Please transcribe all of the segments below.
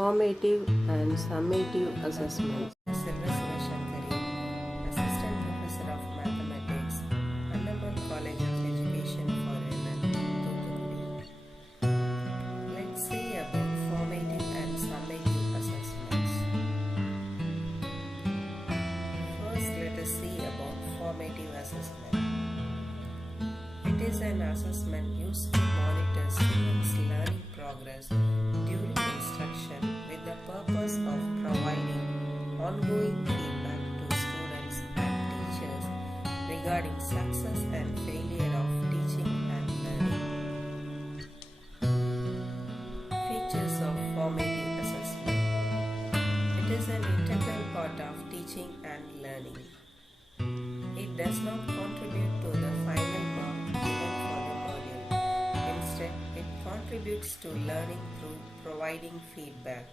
Formative and Summative Assessments. Assistant Professor of Mathematics, Untitled College of Education for Women, Thuthukudi. Let's see about formative and summative assessments. First, let us see about formative assessment. It is an assessment used to monitor students' learning progress during instruction with the purpose of providing ongoing feedback to students and teachers regarding success and failure of teaching and learning. Features of formative assessment. It is an integral part of teaching and learning. It does not contribute to the final mark given for the module. Instead, it contributes to learning through providing feedback.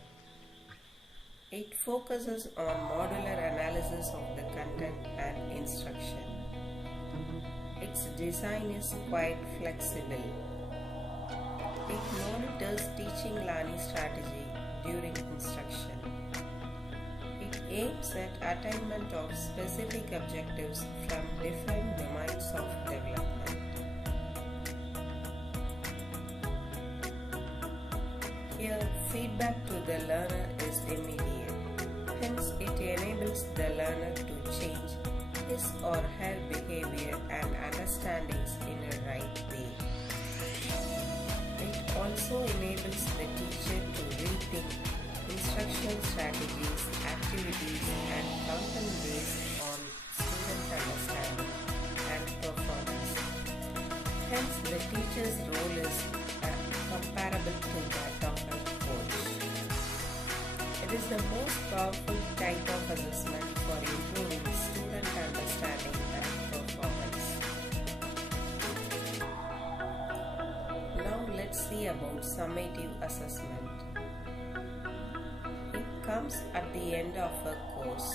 It focuses on modular analysis of the content and instruction. Its design is quite flexible. It monitors teaching learning strategy during instruction. It aims at attainment of specific objectives from different domains of development. Here, feedback to the learner is immediate. Hence, it enables the learner to change his or her behavior and understandings in a right way. It also enables the teacher to rethink instructional strategies, activities, and content based on student understanding and performance. Hence, the teacher's role is comparable to that of a coach. It is the most powerful type of assessment for improving student understanding and performance. Now let's see about summative assessment. It comes at the end of a course.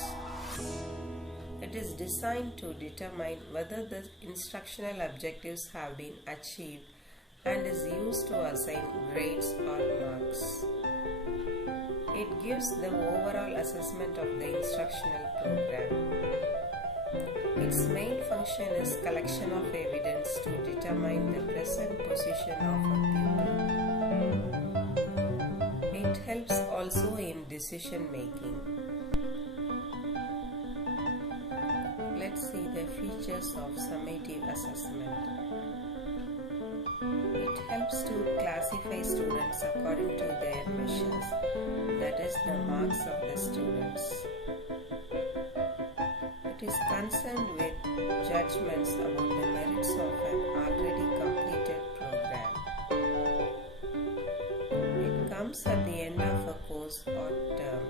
It is designed to determine whether the instructional objectives have been achieved and is used to assign grades or marks. It gives the overall assessment of the instructional program. Its main function is collection of evidence to determine the present position of a pupil. It helps also in decision making. Let's see the features of summative assessment. It helps to classify students according to their measures, that is, the marks of the students. It is concerned with judgments about the merits of an already completed program. It comes at the end of a course or term.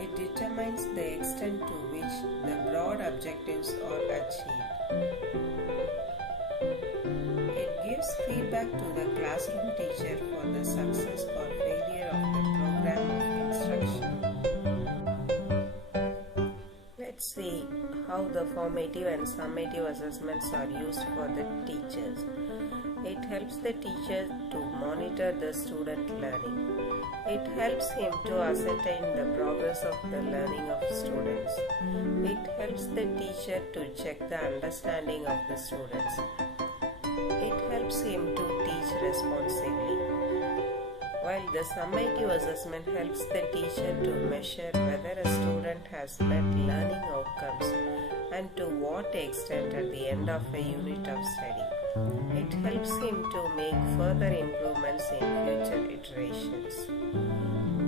It determines the extent to which the broad objectives are achieved. Gives feedback to the classroom teacher for the success or failure of the program of instruction. Let's see how the formative and summative assessments are used for the teachers. It helps the teacher to monitor the student learning. It helps him to ascertain the progress of the learning of students. It helps the teacher to check the understanding of the students. It helps him to teach responsibly, while the summative assessment helps the teacher to measure whether a student has met learning outcomes and to what extent at the end of a unit of study. It helps him to make further improvements in future iterations.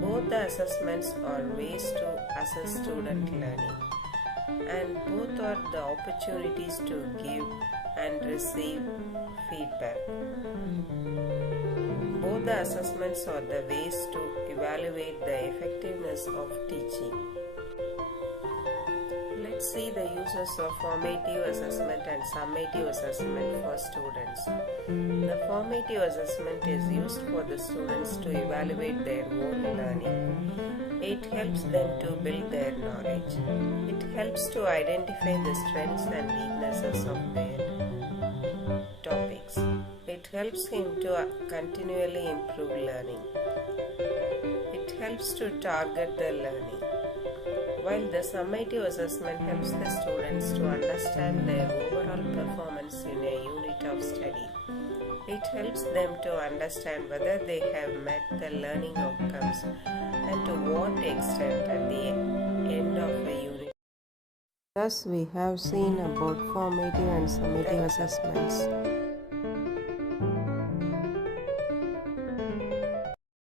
Both the assessments are ways to assess student learning, and both are the opportunities to give and receive feedback. Both the assessments are the ways to evaluate the effectiveness of teaching. Let's see the uses of formative assessment and summative assessment for students. The formative assessment is used for the students to evaluate their own learning. It helps them to build their knowledge. It helps to identify the strengths and weaknesses of their topics. It helps him to continually improve learning. It helps to target the learning, while the summative assessment helps the students to understand their overall performance in a unit of study. It helps them to understand whether they have met the learning outcomes and to what extent at the end of a unit. Thus, we have seen about formative and summative assessments.